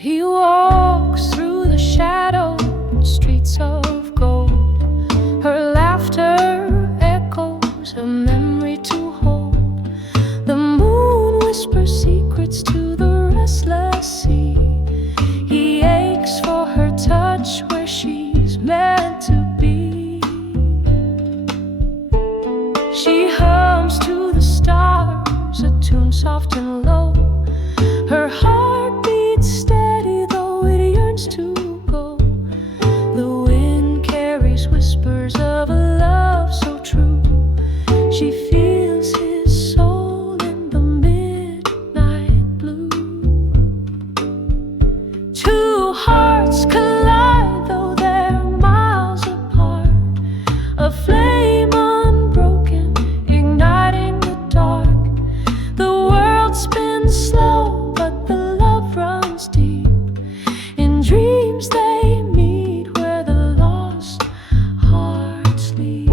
He walks through the shadowed streets of gold. Her laughter echoes, a memory to hold. The moon whispers secrets to the restless sea. He aches for her touch where she's meant to be. She hums to the stars, a tune soft and low. Her heart beats steady though it yearns to go. The wind carries whispers of a love so true. She feels his soul in the midnight blue. Two hearts collide though they're miles apart. A flame unbroken, igniting the dark. The world spins slow, but the love runs deep. In dreams they meet where the lost hearts sleep.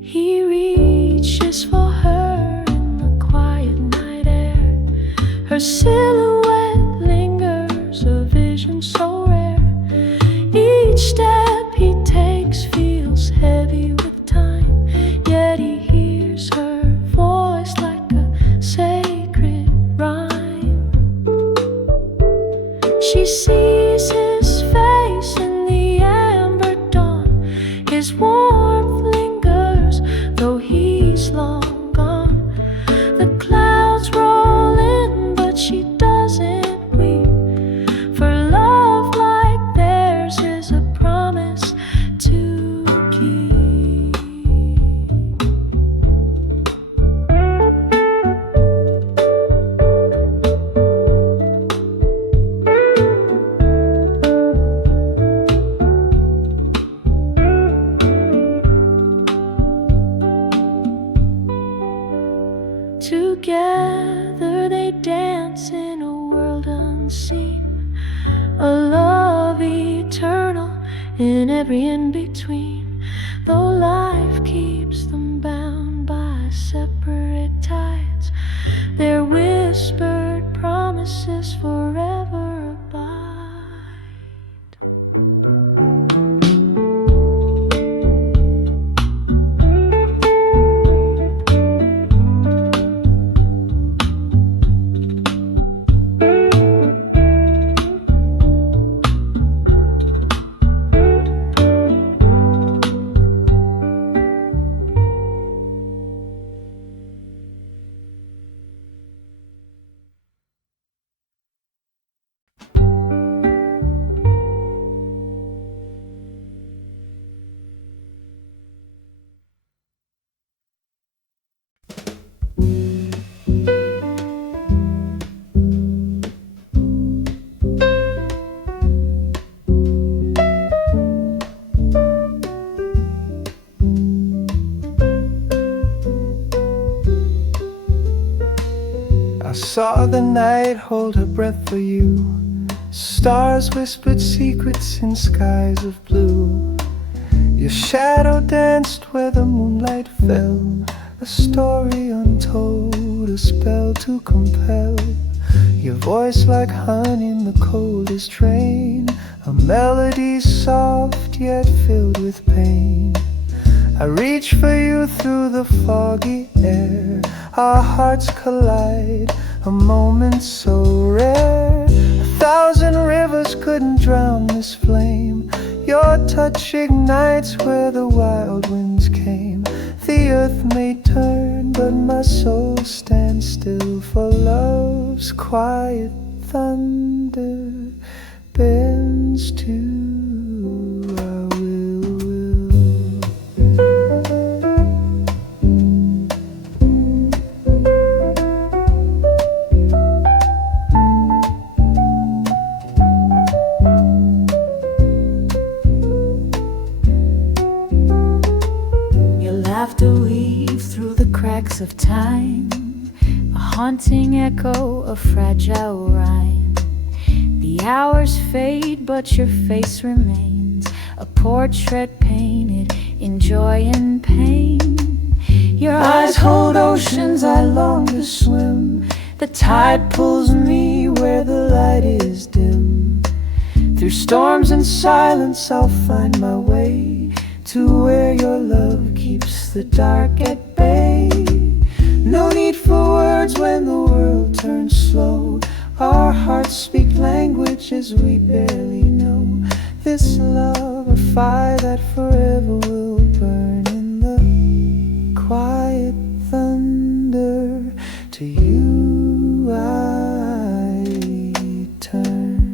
He reaches for her in the quiet night air. Her silhouette lingers, a vision so rare. Each step he takes feels heavy with time, yet he hears her voice like a sacred rhyme. She sees his face in the amber dawn. His warmth lingers, though he's long gone. The clouds roll in, but she doesn't weep. For love like theirs is a promise to keep. Together they dance in a world unseen, a love eternal in every in-between. Though life keeps them bound by separate tides, their whispered promises forever abide. I saw the night hold her breath for you. Stars whispered secrets in skies of blue. Your shadow danced where the moonlight fell, a story untold, a spell to compel. Your voice like honey in the coldest rain, a melody soft yet filled with pain. I reach for you through the foggy air. Our hearts collide, a moment so rare. 1,000 rivers couldn't drown this flame. Your touch ignites where the wild winds came. The earth may turn, but my soul stands still, for love's quiet thunder bends to our will. of time, a haunting echo, a fragile rhyme. The hours fade, but your face remains, a portrait painted in joy and pain. Your eyes hold oceans I long to swim. The tide pulls me where the light is dim. Through storms and silence I'll find my way to where your love keeps the dark at bay. No need for words when the world turns slow. Our hearts speak languages we barely know. This love, a fire that forever will burn in the quiet thunder. To you I turn.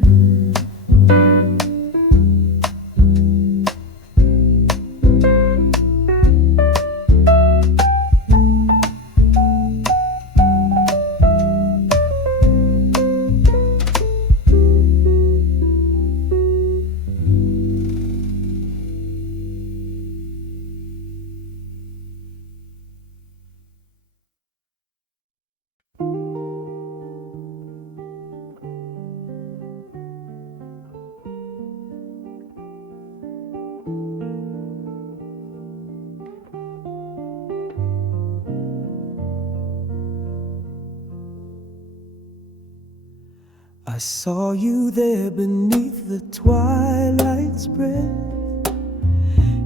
I saw you there beneath the twilight's breath.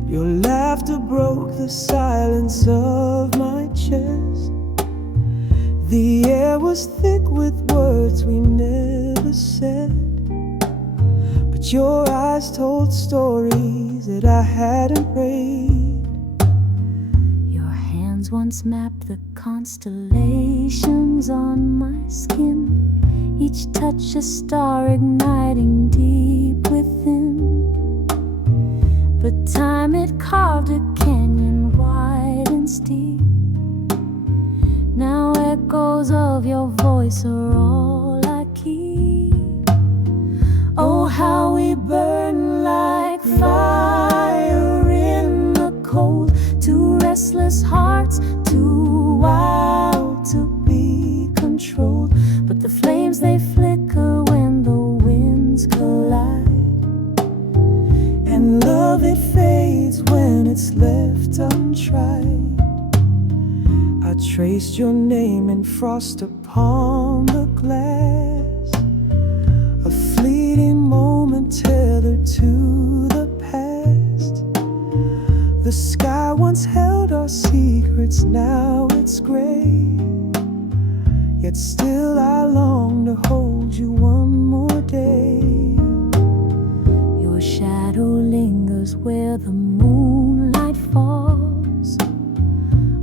Your laughter broke the silence of my chest. The air was thick with words we never said, but your eyes told stories that I hadn't read. Your hands once mapped the constellations on my skin, each touch a star igniting deep within. But time had carved a canyon wide and steep. Now echoes of your voice are all I keep. Oh, how we burn like fire in the cold. Two restless hearts, too wild to be controlled. But the flames, they flicker when the winds collide, and love, it fades when it's left untried. I traced your name in frost upon the glass, a fleeting moment tethered to the past. The sky once held our secrets, now it's gray. Yet still I long to hold you one more day. Your shadow lingers where the moonlight falls,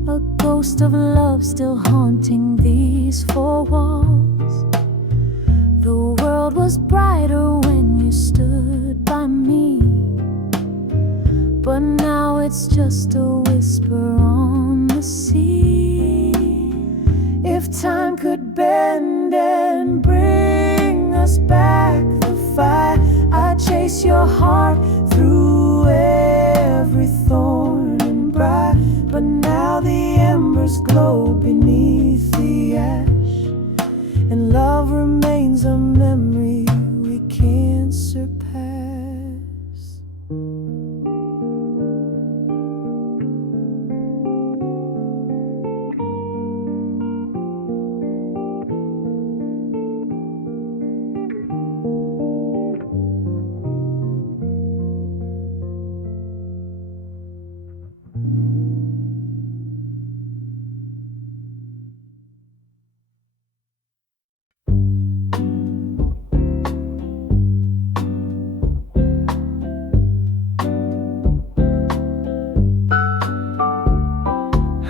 a ghost of love still haunting these four walls. The world was brighter when you stood by me, but now it's just a whisper on the sea. If time could bend and bring us back the fire, I'd chase your heart through every thorn and briar. But now the embers glow beneath the ash, and love remains a memory we can't surpass.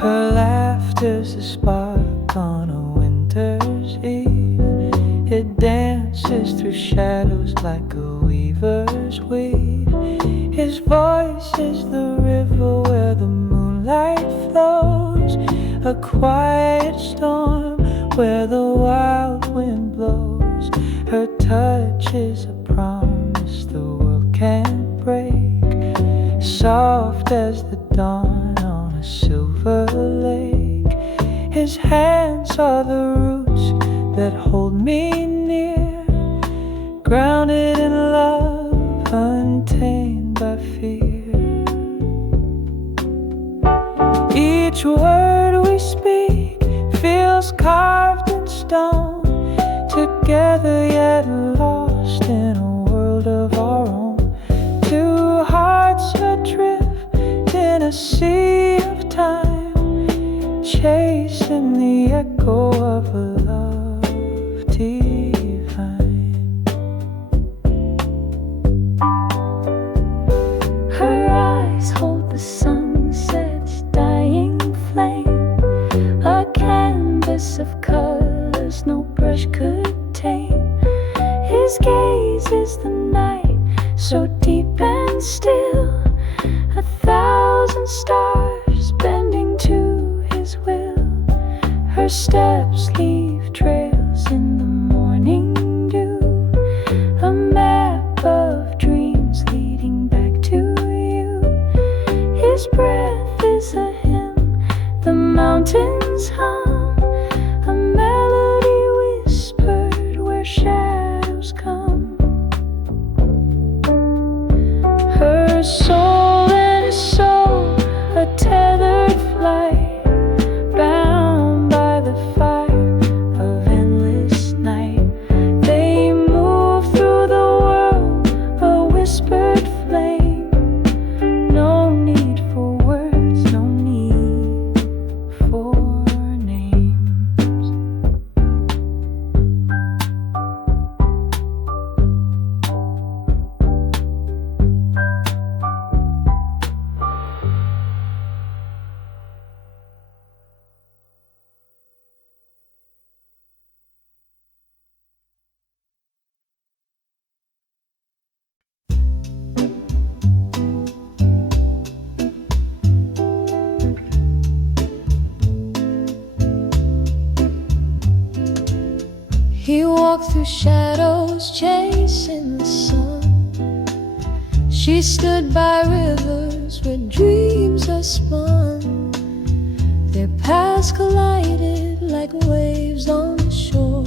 Her laughter's a spark on a winter's eve. It dances through shadows like a weaver's weave. His voice is the river where the moonlight flows, a quiet storm where the wild wind blows. Her touch is a promise the world can't break, soft as the dawn on a silver lake. his hands are the roots that hold me near, grounded in love, untamed by fear. Each word we speak feels carved in stone, together yet lost in a world of our own. Two hearts adrift in a sea of time, chasing the echo of a love divine. Her eyes hold the sunset's dying flame, a canvas of colors no brush could tame. His gaze is the night, so deep and still, 1,000 stars bending to his will. Her steps leave trails in the morning dew, a map of dreams leading back to you. His breath is a hymn the mountains hum, a melody whispered where shadows come. Her soul and his soul, a tethered flight, bound by the fire of endless night. They move through the world, a whispered flame. No need for words, no need for names. He walked through shadows, chasing the sun. She stood by rivers where dreams are spun. Their paths collided like waves on the shore,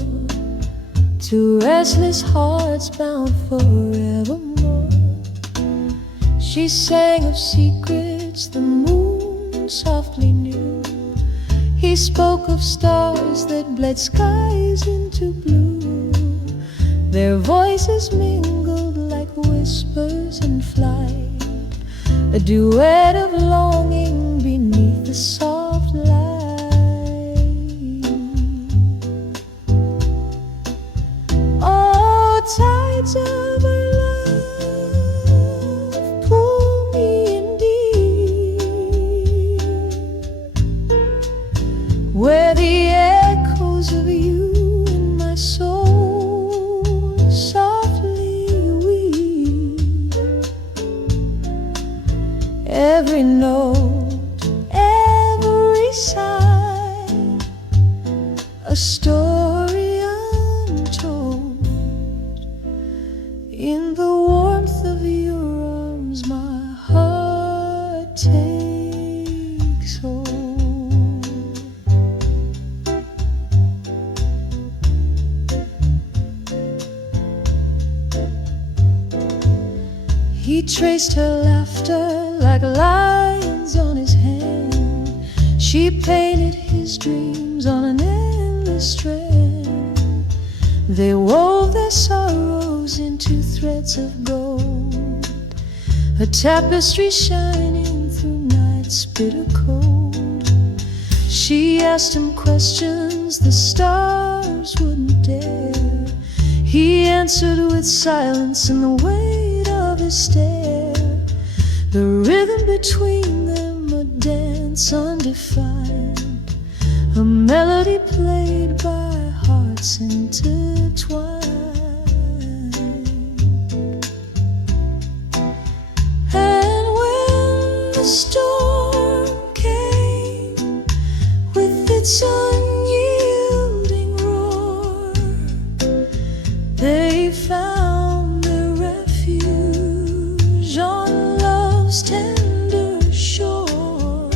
two restless hearts bound forevermore. She sang of secrets the moon softly knew. He spoke of stars that bled skies into blue. Their voices mingled like whispers in flight, a duet of longing beneath the soft light. Oh, tides of our love pull me in deep, where the echoes of you in my soul softly weep. Every note, every sigh, a story untold. In the warmth of your arms, my heart takes hold. He traced her laughter like lines on his hand. She painted his dreams on an endless strand. They wove their sorrows into threads of gold, a tapestry shining through nights bitter cold. She asked him questions the stars wouldn't dare. He answered with silence and the weight of his stare. The rhythm between them, a dance undefined, a melody played by hearts intertwined. And when the storm came with its unyielding roar, they found their refuge on love's tender shore.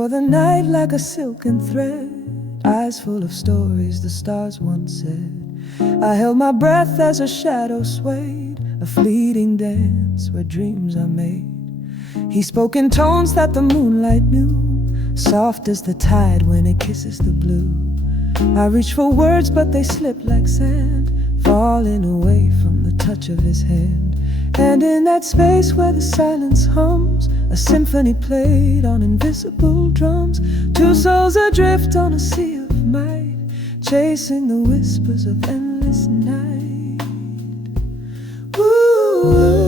wore the night like a silken thread, eyes full of stories the stars once said. I held my breath as a shadow swayed, a fleeting dance where dreams are made. He spoke in tones that the moonlight knew, soft as the tide when it kisses the blue. I reached for words but they slipped like sand, falling away from the touch of his hand. And in that space where the silence hums, a symphony played on invisible drums. Two souls adrift on a sea of might, chasing the whispers of endless night. Ooh.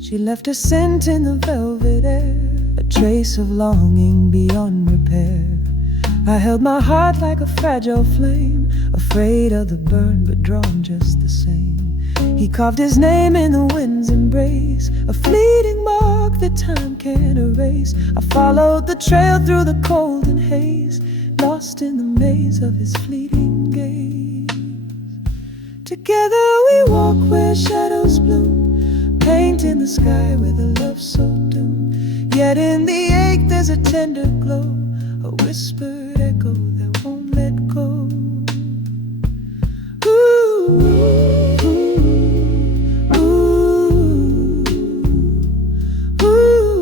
She left a scent in the velvet air, a trace of longing beyond repair. I held my heart like a fragile flame, afraid of the burn but drawn just the same. He carved his name in the wind's embrace, a fleeting mark that time can't erase. I followed the trail through the cold and haze, lost in the maze of his fleeting gaze. Together we walk where shadows bloom, paint in the sky with a love so doomed. Yet in the ache there's a tender glow, a whispered echo that won't let go. Ooh, ooh, ooh, ooh,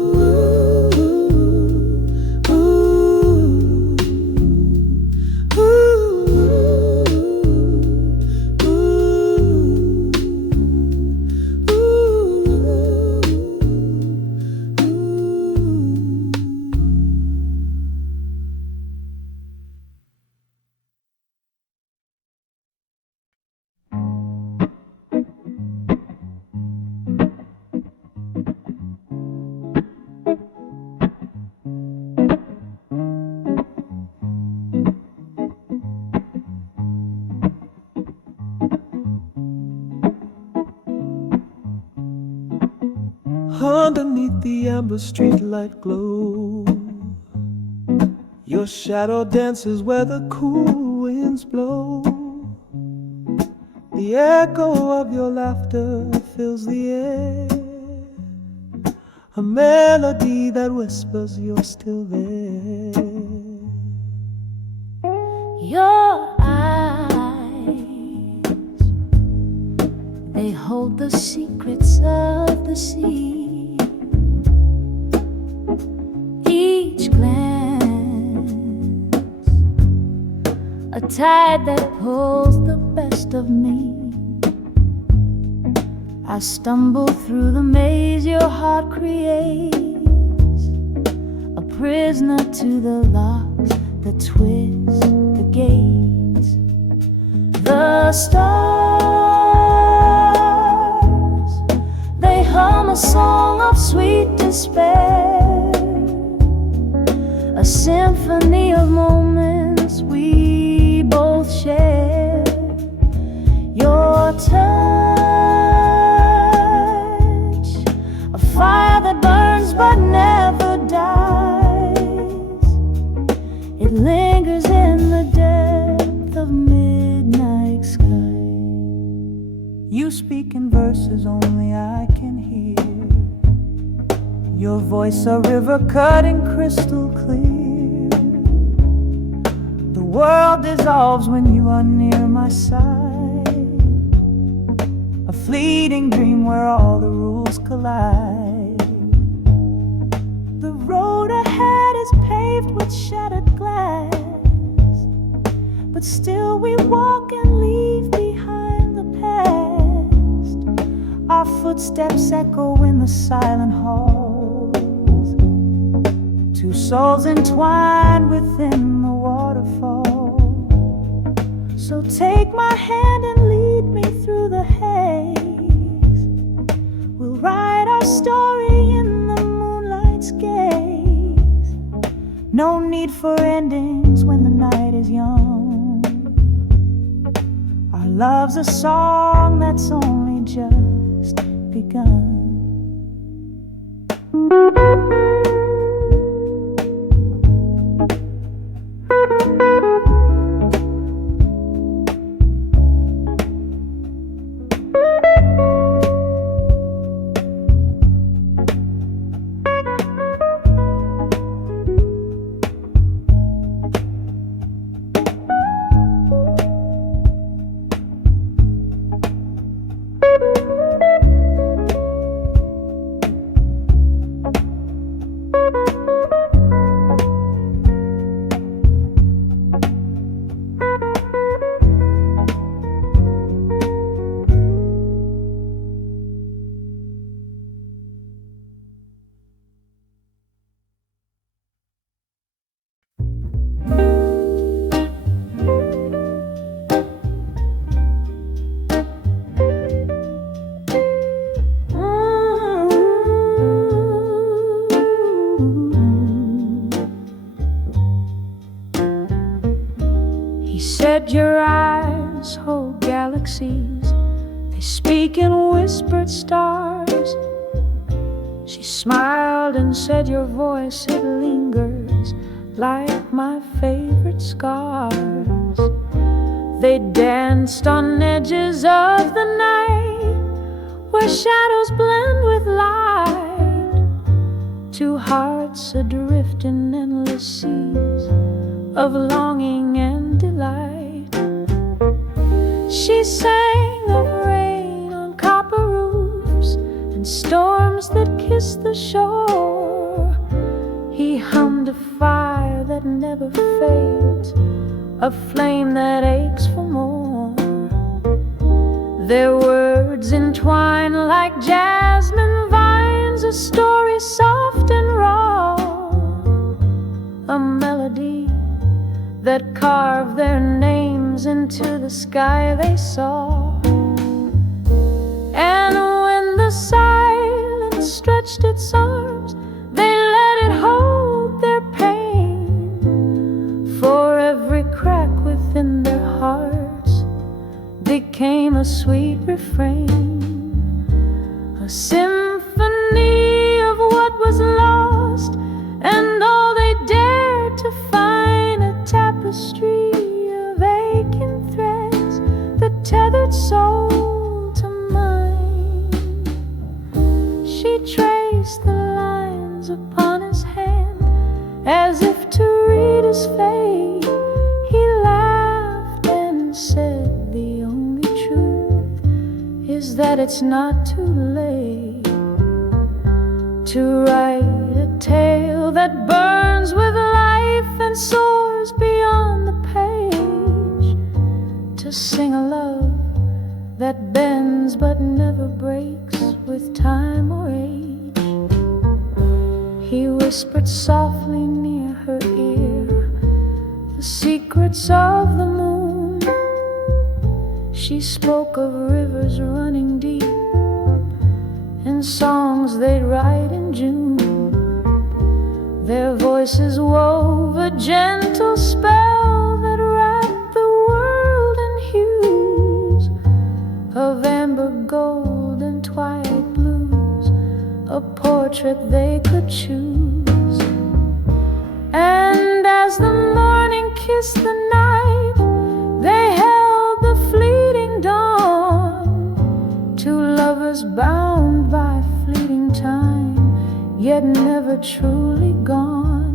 Underneath the amber streetlight glow, your shadow dances where the cool winds blow. The echo of your laughter fills the air, a melody that whispers you're still there. Your eyes, they hold the secrets of the sea. Each glance, a tide that pulls the best of me. I stumble through the maze your heart creates, a prisoner to the locks that twist the gates. The stars, they hum a song of sweet despair, a symphony of moments we both share. Your touch, a fire that burns but never dies. It lingers in the depth of midnight sky. You speak in verses only I can hear, your voice a river cutting crystal clear. The world dissolves when you are near my side, a fleeting dream where all the rules collide. The road ahead is paved with shattered glass, but still we walk and leave behind the past. Our footsteps echo in the silent halls, two souls entwined within the waterfall. So take my hand and lead me through the haze. We'll write our story in the moonlight's gaze. No need for endings when the night is young. Our love's a song that's only just begun. mountains hold galaxies. They speak in whispered stars. She smiled and said, your voice, it lingers like my favorite scars. They danced on edges of the night, where shadows blend with light. Two hearts adrift in endless seas of longing and delight. She sang of rain on copper roofs and storms that kiss the shore. He hummed a fire that never fades, a flame that aches for more. Their words entwine like jasmine vines, a story soft and raw, a melody that carved their names into the sky they saw. And when the silence stretched its arms, they let it hold their pain. For every crack within their hearts became a sweet refrain, a symphony of what was lost, and all they dared to find, a tapestry of aching threads that tethered soul to mind. She traced the lines upon his hand as if to read his fate. He laughed and said, the only truth is that it's not too late to write a tale that burns with life and soars beyond the page, to sing a love that bends but never breaks with time or age. He whispered softly near her ear the secrets of the moon. She spoke of rivers running deep and songs they'd write in June. Their voices wove a gentle spell that wrapped the world in hues of amber, gold, and twilight blues, a portrait they could choose. And as the morning kissed the night, they held the fleeting dawn, two lovers bound by fleeting time, yet never truly gone.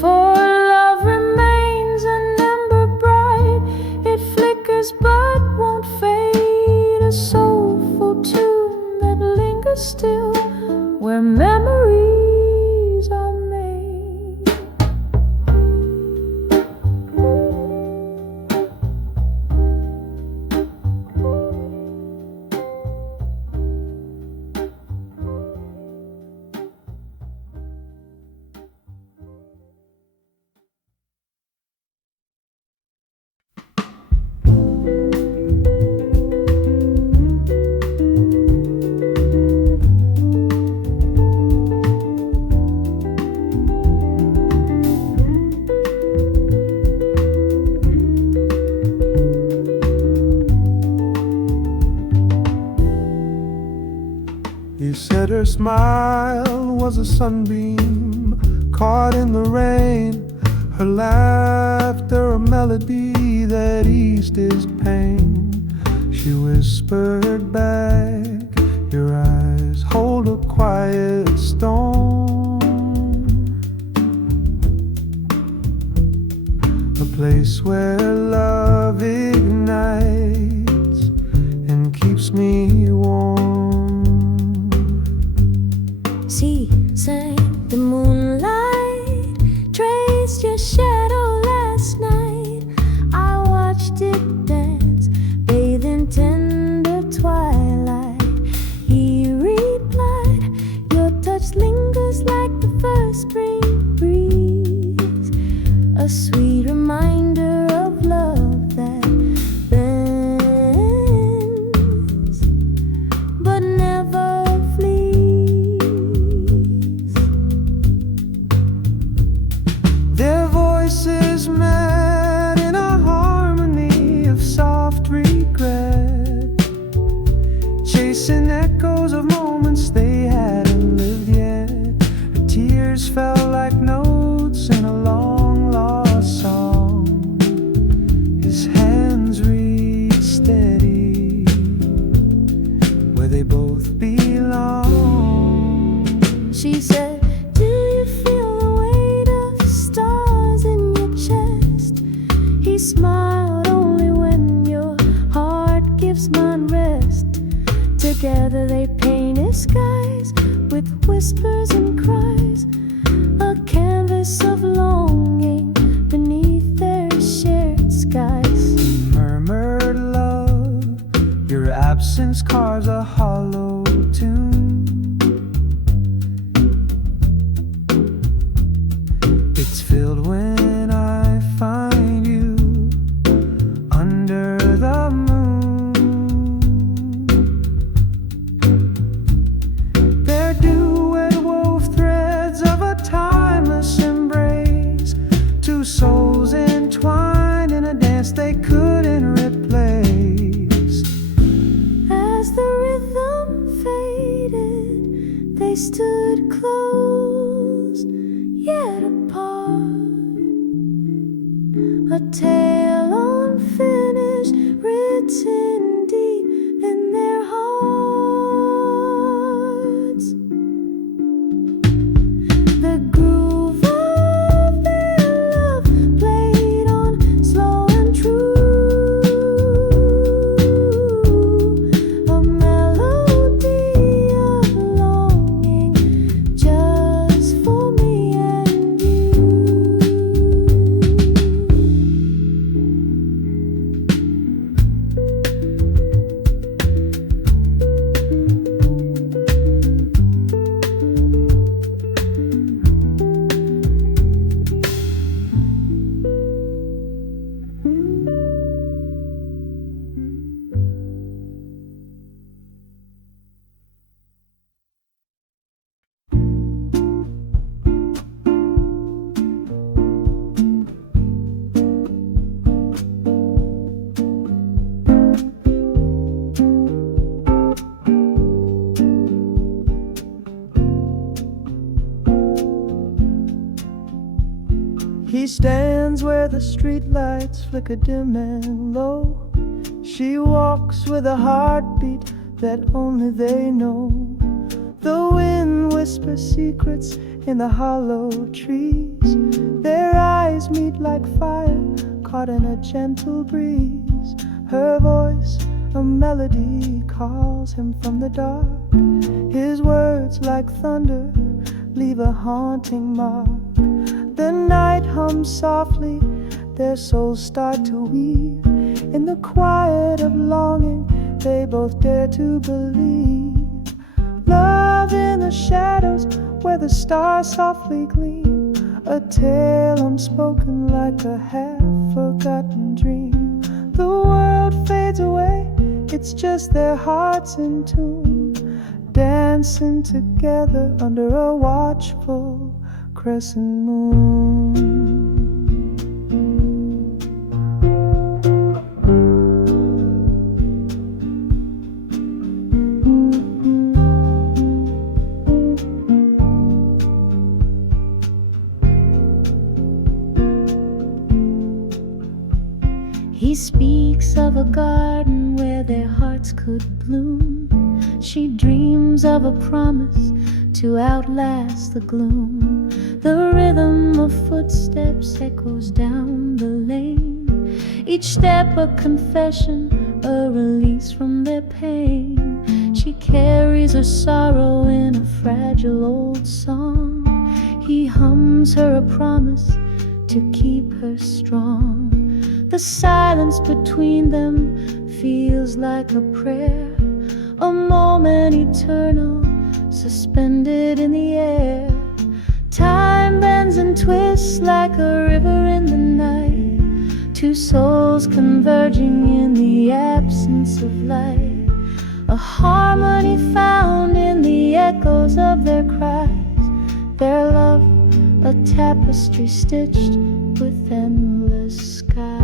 For love remains an ember bright, it flickers but won't fade, a soulful tune that lingers still where memories are made. You said her smile was a sunbeam caught in the rain, her laughter a melody that eased his pain. She whispered back, your eyes hold a quiet storm, a place where love ignites and keeps me warm. She sang the moonlight, traced your shadow last night. I watched it dance, bathed in tender twilight. He replied, your touch lingers like the first spring breeze, a sweet reminder of love His hands reach steady where they both belong. She said, "Do you feel the weight of stars in your chest?" He smiled, "Only when your heart gives mine rest." Together they painted skies with whispers and cries, a canvas of longing beneath their shared skies. He murmured, "Love, your absence carves a hollow tune. It's filled when I find you under the moon." Their duet wove threads of a timeless embrace, two souls entwined in a dance they couldn't replace. As the rhythm faded, they stood close yet apart, a tale unfinished, written deep in their hearts. The groove of their love played on slow and true, a melody of longing just for me and you. He stands where the streetlights flicker dim and low. She walks with a heartbeat that only they know. The wind whispers secrets in the hollow trees. Their eyes meet like fire caught in a gentle breeze. Her voice, a melody, calls him from the dark. His words like thunder leave a haunting mark. The night hums softly, their souls start to weave. In the quiet of longing, they both dare to believe. Love in the shadows where the stars softly gleam, a tale unspoken like a half-forgotten dream. The world fades away, it's just their hearts in tune, dancing together under a watchful crescent moon. He speaks of a garden where their hearts could bloom. She dreams of a promise to outlast the gloom. The rhythm of footsteps echoes down the lane, each step a confession, a release from their pain. She carries her sorrow in a fragile old song. He hums her a promise to keep her strong. The silence between them feels like a prayer, a moment eternal, suspended in the air. Time bends and twists like a river in the night, two souls converging in the absence of light. A harmony found in the echoes of their cries, their love a tapestry stitched with endless skies.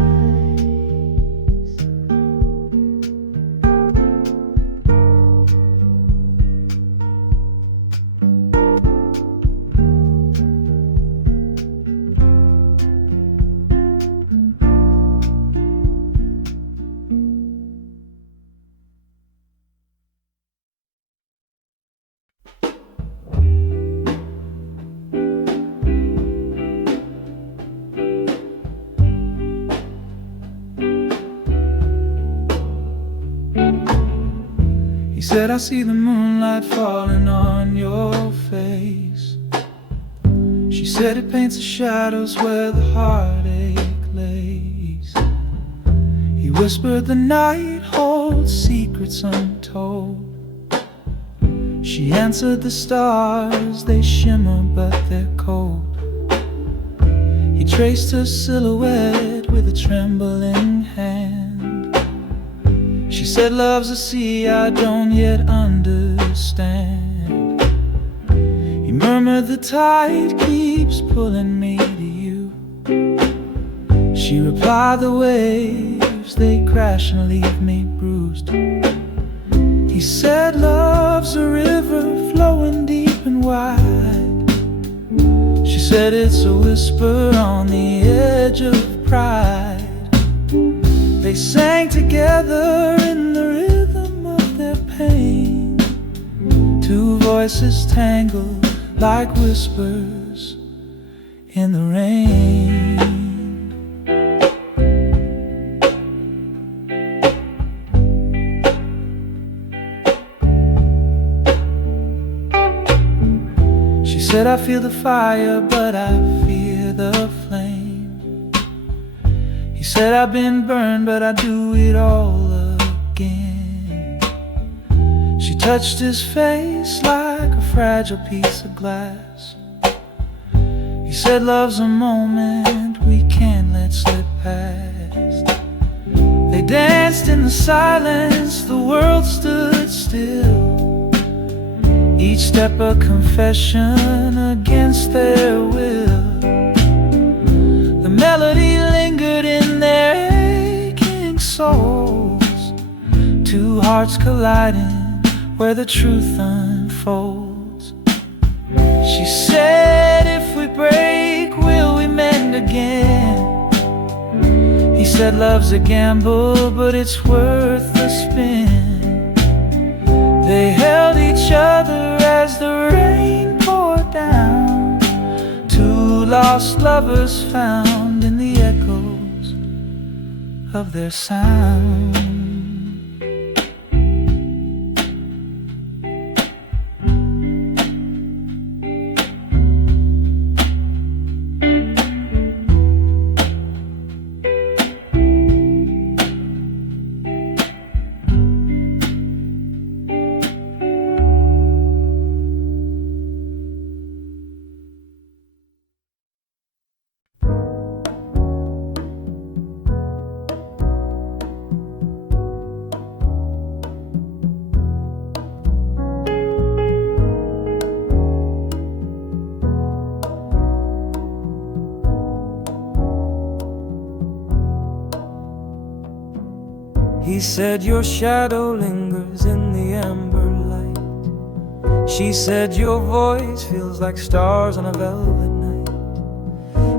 He said, I see the moonlight falling on your face. She said, it paints the shadows where the heartache lays. He whispered, the night holds secrets untold. She answered, the stars, they shimmer but they're cold. He traced her silhouette with a trembling hand. She said, love's a sea I don't yet understand. He murmured, the tide keeps pulling me to you. She replied, the waves, they crash and leave me bruised. He said, love's a river flowing deep and wide. She said, it's a whisper on the edge of pride. They sang together in the rhythm of their pain. Two voices tangled like whispers in the rain. She said, I feel the fire, but I fear the flame. He said, I've been burned, but I do it all again. She touched his face like a fragile piece of glass. He said, love's a moment we can't let slip past. They danced in the silence, the world stood still. Each step a confession against their will. The melody lingered in their aching souls. Two hearts colliding where the truth unfolds. She said, if we break, will we mend again? He said, love's a gamble, but it's worth the spin. They held each other as the rain poured down. Two lost lovers found in the echoes of their sound. He said, your shadow lingers in the amber light. She said, your voice feels like stars on a velvet night.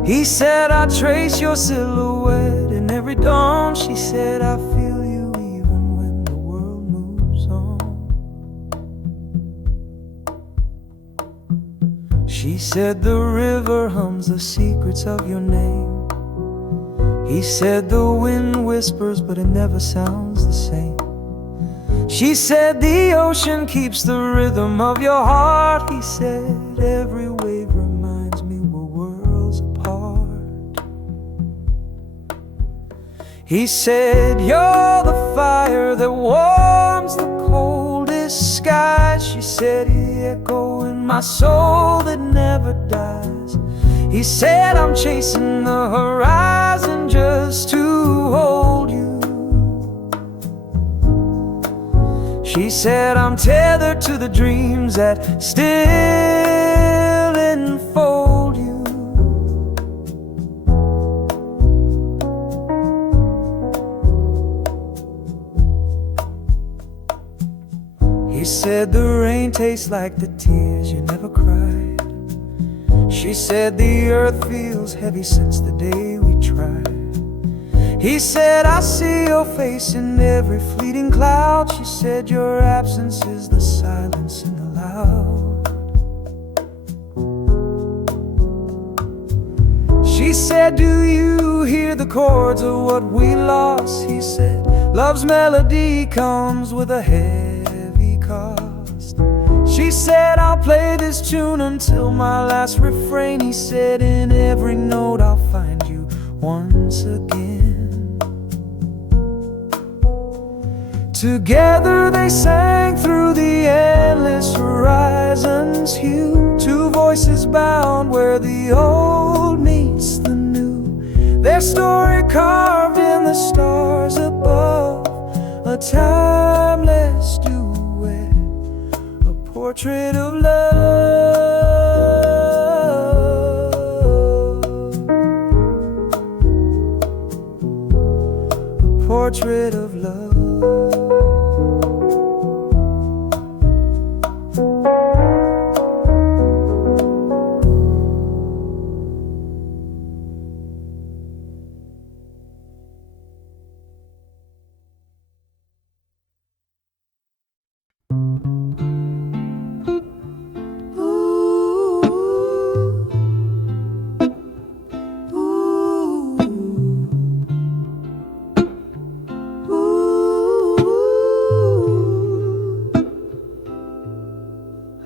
He said, I trace your silhouette in every dawn. She said, I feel you even when the world moves on. She said, the river hums the secrets of your name. He said, the wind whispers, but it never sounds the same. She said, the ocean keeps the rhythm of your heart. He said, every wave reminds me we're worlds apart. He said, you're the fire that warms the coldest sky. She said, the echo in my soul that never dies. He said, I'm chasing the horizon just to hold you. She said, I'm tethered to the dreams that still enfold you. He said, the rain tastes like the tears you never cried. She said, the earth feels heavy since the day we tried. He said, I see your face in every fleeting cloud. She said, your absence is the silence in the loud. She said, do you hear the chords of what we lost? He said, love's melody comes with a heavy She said, I'll play this tune until my last refrain. He said, in every note I'll find you once again. Together they sang through the endless horizon's hue, two voices bound where the old meets the new. Their story carved in the stars above, a timeless duet, a portrait of love, a portrait of love.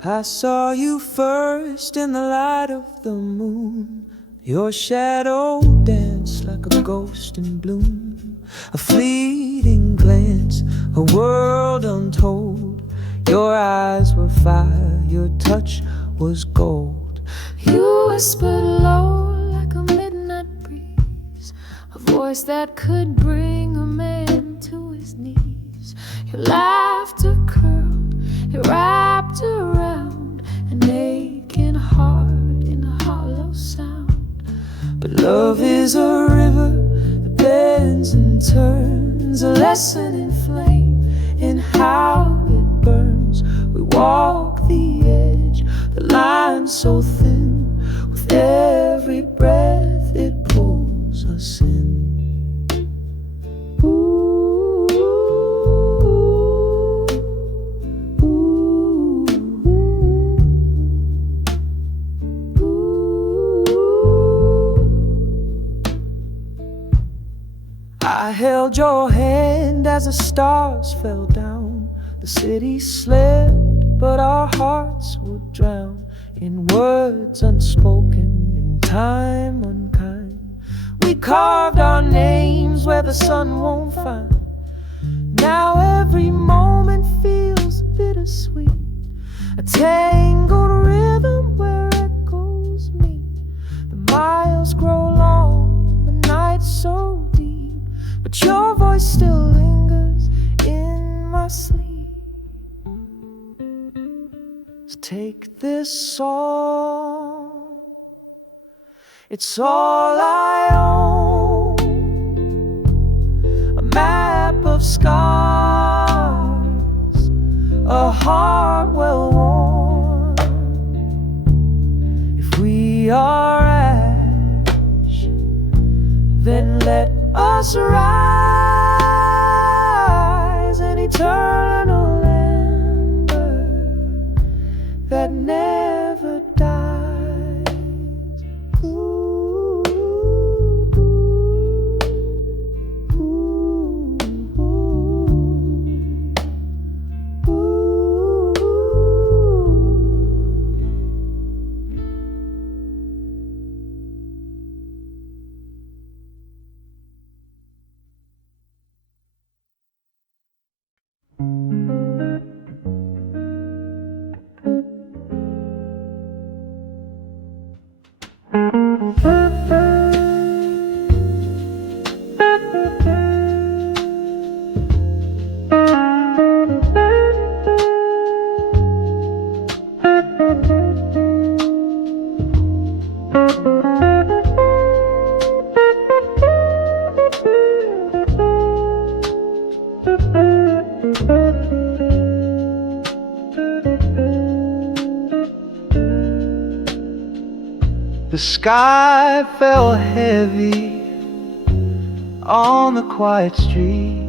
I saw you first in the light of the moon. Your shadow danced like a ghost in bloom. A fleeting glance, a world untold. Your eyes were fire, your touch was gold. You whispered low like a midnight breeze, a voice that could bring a man to his knees. Your laughter curled, it wrapped around an aching heart in a hollow sound. But love is a river that bends and turns, a lesson in flame, in how it burns. We walk the edge, the line so thin, with every breath it pulls us in. I held your hand as the stars fell down. The city slept, but our hearts would drown in words unspoken, in time unkind. We carved our names where the sun won't find. Now every moment feels bittersweet, a tangled rhythm where echoes meet. The miles grow long, the nights so deep, but your voice still lingers in my sleep. So take this song, it's all I own, a map of scars, a heart well worn. If we are ash, then let us rise, an eternal ember that never dies. Ooh, ooh, ooh, ooh, ooh. The sky fell heavy on the quiet street.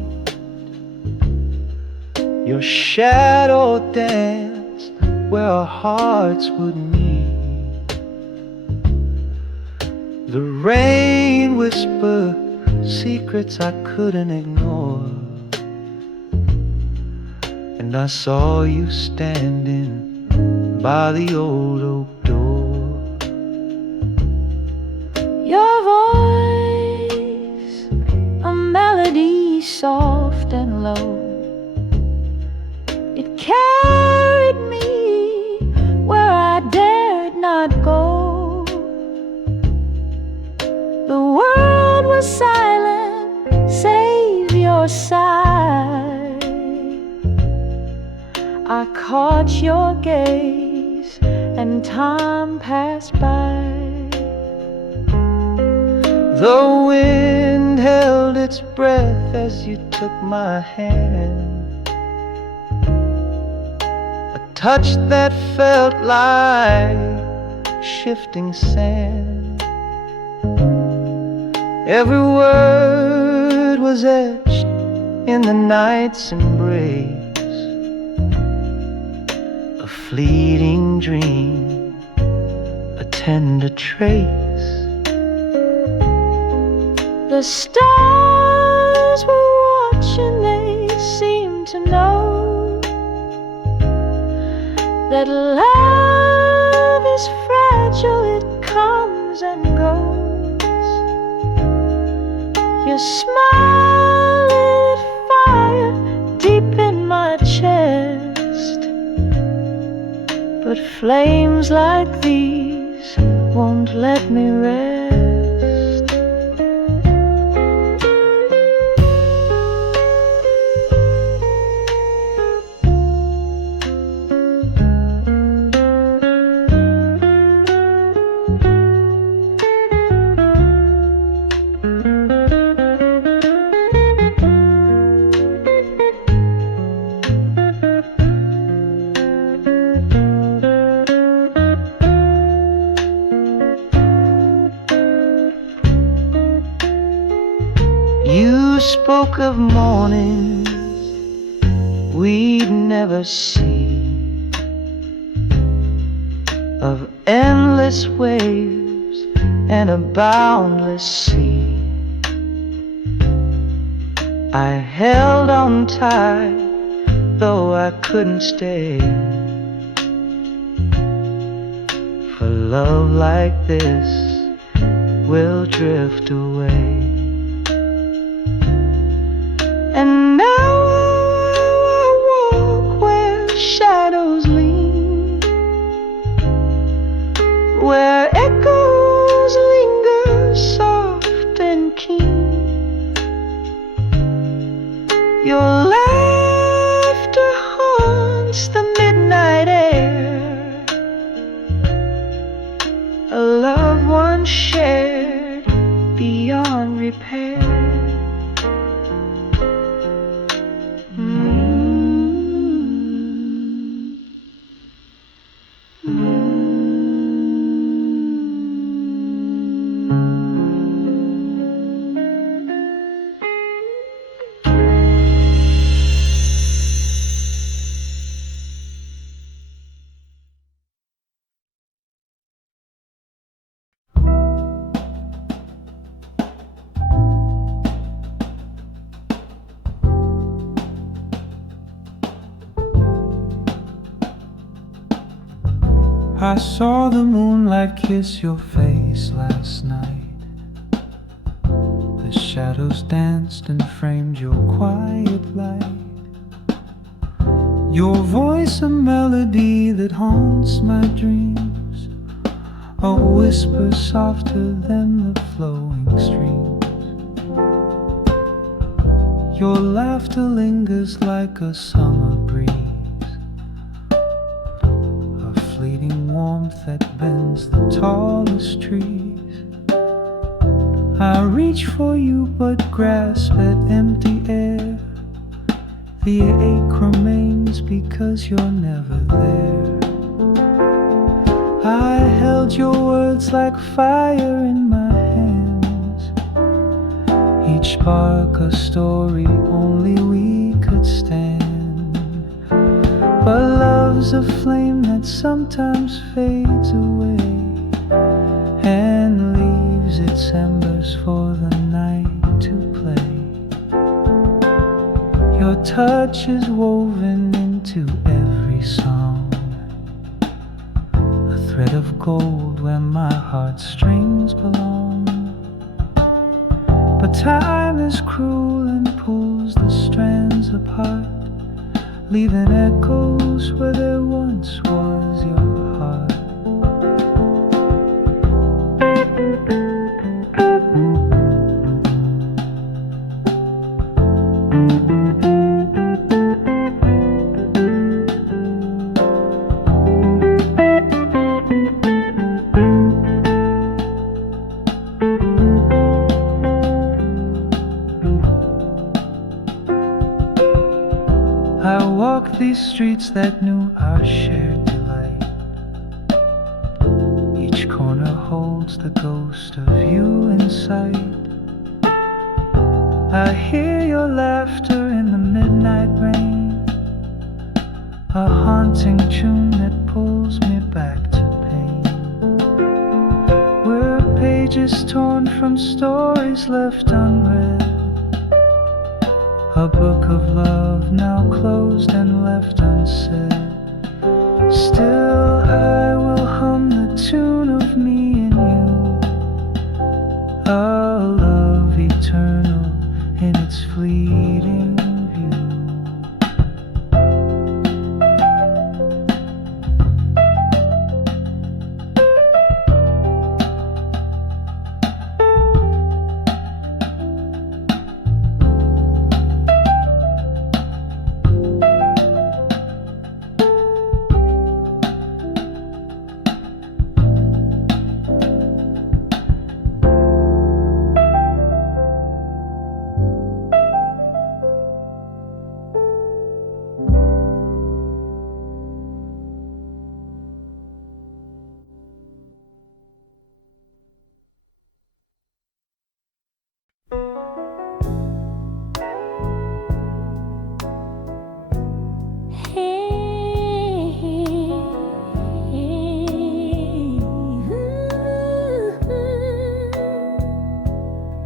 Your shadow danced where our hearts would meet. The rain whispered secrets I couldn't ignore, and I saw you standing by the old oak door. Your voice, a melody soft and low, it carried me where I dared not go. The world was silent, save your sigh. I caught your gaze and time passed by. The wind held its breath as you took my hand, a touch that felt like shifting sand. Every word was etched in the night's embrace, a fleeting dream, a tender trace. The stars were watching, they seemed to know that love is fragile, it comes and goes. Your smile lit fire deep in my chest, but flames like these won't let me rest. You spoke of mornings we'd never see, of endless waves and a boundless sea. I held on tight, though I couldn't stay, for love like this will drift away. And now I walk where shadows lean, where echoes linger soft and keen. Your laughter haunts the midnight air, a love once shared beyond repair. I saw the moonlight kiss your face last night. The shadows danced and framed your quiet light. Your voice a melody that haunts my dreams, a whisper softer than the flowing streams. Your laughter lingers like a summer breeze, fleeting warmth that bends the tallest trees. I reach for you but grasp at empty air. The ache remains because you're never there. I held your words like fire in my hands, each spark a story only we could stand. But love's a flame that sometimes fades away and leaves its embers for the night to play. Your touch is woven into every song, thread of gold where my heartstrings belong. But time is cruel and pulls the strands apart, leaving echoes where there once was your heart. I walk these streets that knew our shared delight. Each corner holds the ghost of you in sight. I hear your laughter in the midnight rain, a haunting tune that pulls me back to pain. We're pages torn from stories left unread, a book of love now closed and left unsaid. Still I will hum the tune of me and you, a love eternal in its fleeting view.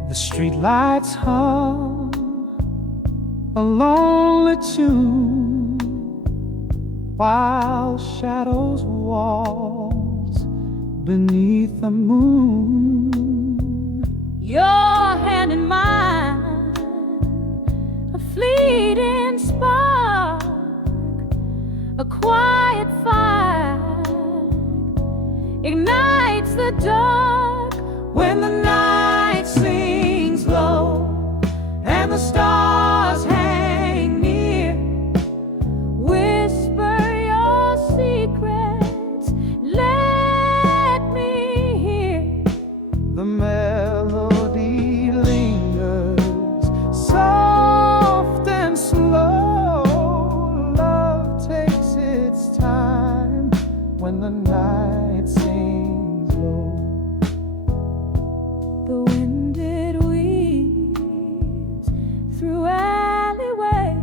The street lights hum a lonely tune, while shadows waltz beneath the moon. Your hand in mine, a fleeting spark, a quiet fire ignites the dark. When the night sings low and the stars hang near, Whisper your secrets, let me hear. the melody lingers soft and slow. Love takes its time when the night sings low. The wind it weaves through alleyways,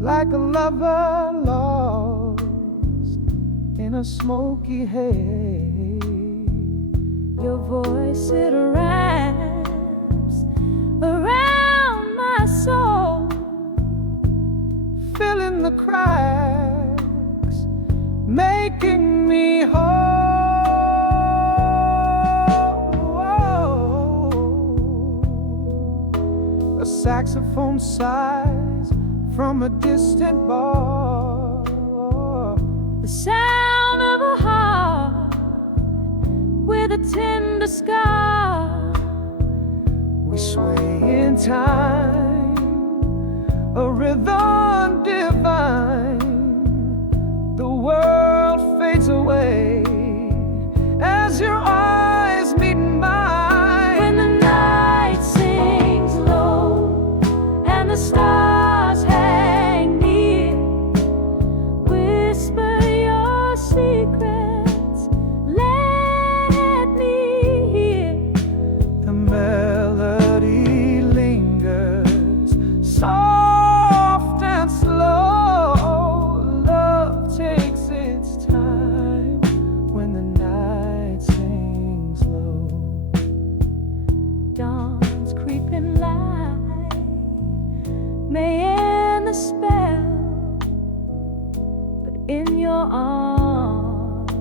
Like a lover lost in a smoky haze. your voice it wraps around my soul, Filling the cracks, making me whole. A saxophone sighs from a distant bar. the sound of a heart with a tender scar. We sway in time, a rhythm divine. The world fades away as your eyes meet mine. When the night sings low and the stars hang near, whisper your secrets, let me hear. The melody lingers soft and slow. Love takes its time when the night sings low. Dawn's creeping light may end the spell, but in your arms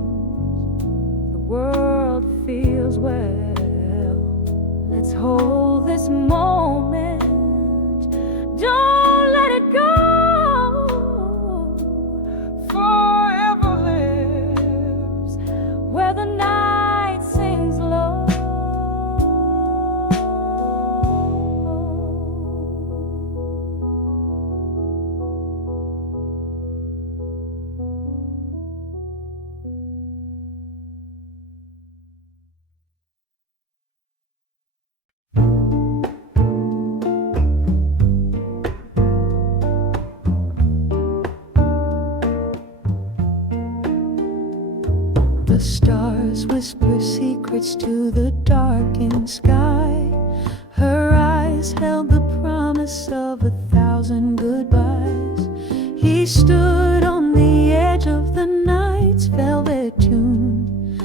whisper secrets to the darkened sky. Her eyes held the promise of 1,000 goodbyes. He stood on the edge of the night's velvet tune,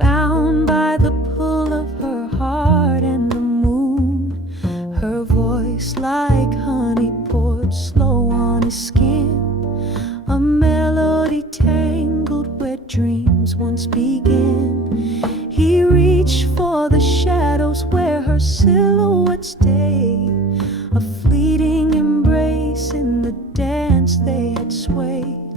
bound by the pull of her heart and the moon. Her voice like honey poured slow on his skin, a melody tangled where dreams once began. He reached for the shadows where her silhouette stayed, a fleeting embrace in the dance they had swayed.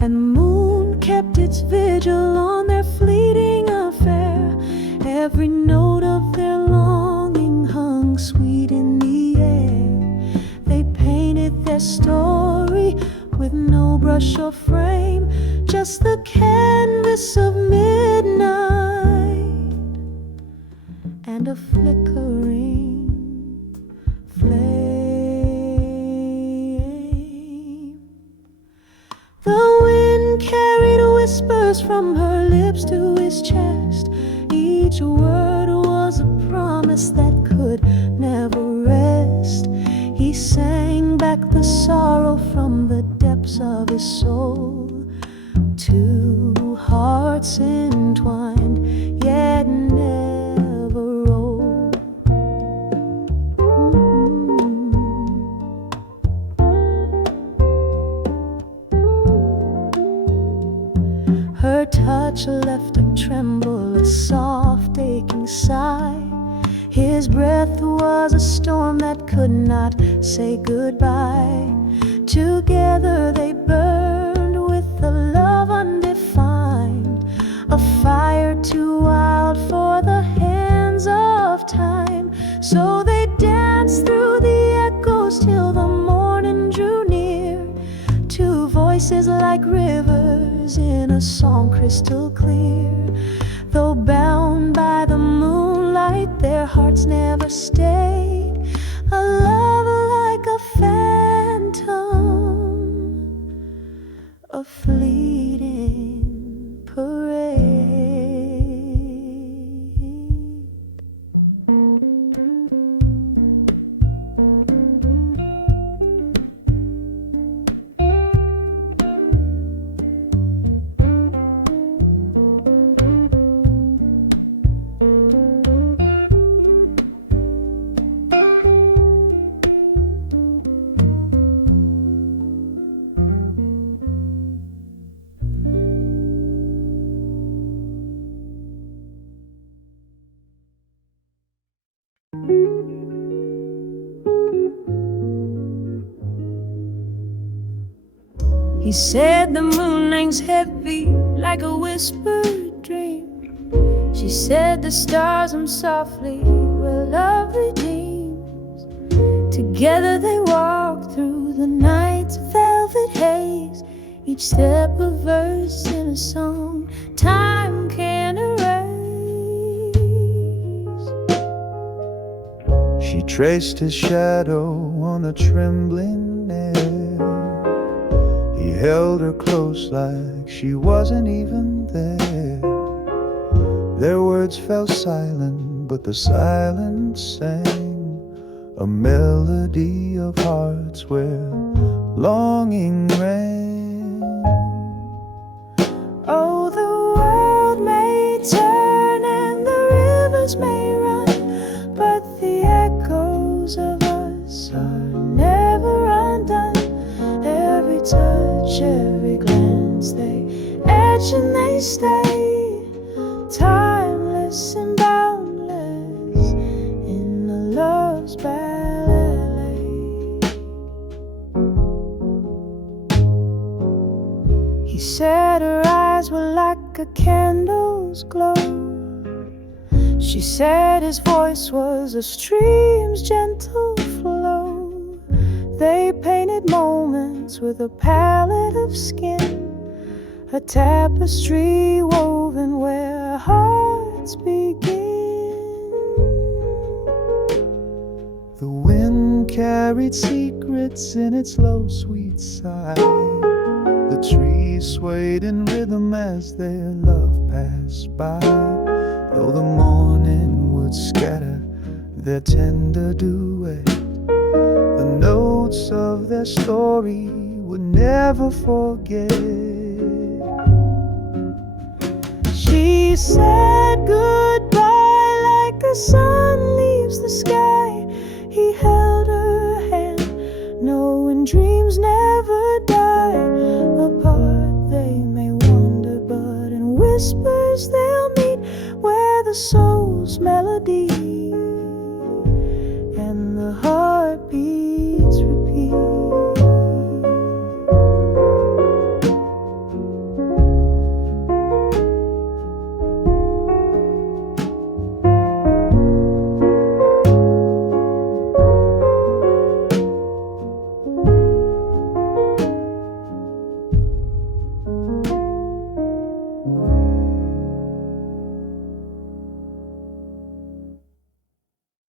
And the moon kept its vigil on their fleeting affair. Every note of their longing hung sweet in the air. They painted their story with no brush or frame, just the canvas of midnight and a flickering flame. The wind carried whispers from her lips to his chest. Each word was a promise that could never rest. He sang back the sorrow from the depths of his soul. Two hearts entwined, yet never old. Her touch left a tremble, a soft aching sigh. His breath was a storm that could not say goodbye. Together they burned with a love undefined, a fire too wild for the hands of time. So they danced through the echoes till the morning drew near. Two voices like rivers in a song crystal clear. Though bound by the moonlight, their hearts never stayed. A love like a phantom, a fleeting parade. He said the moon hangs heavy like a whispered dream. She said the stars hum softly where love redeems. Together they walked through the night's velvet haze, each step a verse in a song time can't erase. She traced his shadow on the trembling air. He held her close like she wasn't even there. Their words fell silent, but the silence sang a melody of hearts where longing rang. Oh, the world may turn and the rivers may run, but the echoes of us are never undone. Every touch, every glance, they etch and they stay, timeless and boundless in a love's ballet. He said her eyes were like a candle's glow. She said his voice was a stream's gentle flow. They painted moments with a palette of skin, a tapestry woven where hearts begin. The wind carried secrets in its low, sweet sigh. The trees swayed in rhythm as their love pass by, though the morning would scatter their tender duet. The notes of their story would never forget. She said goodbye like the sun leaves the sky. He held her hand, knowing dreams never die. Apart they may wander, but in whispers they'll meet, where the soul's melody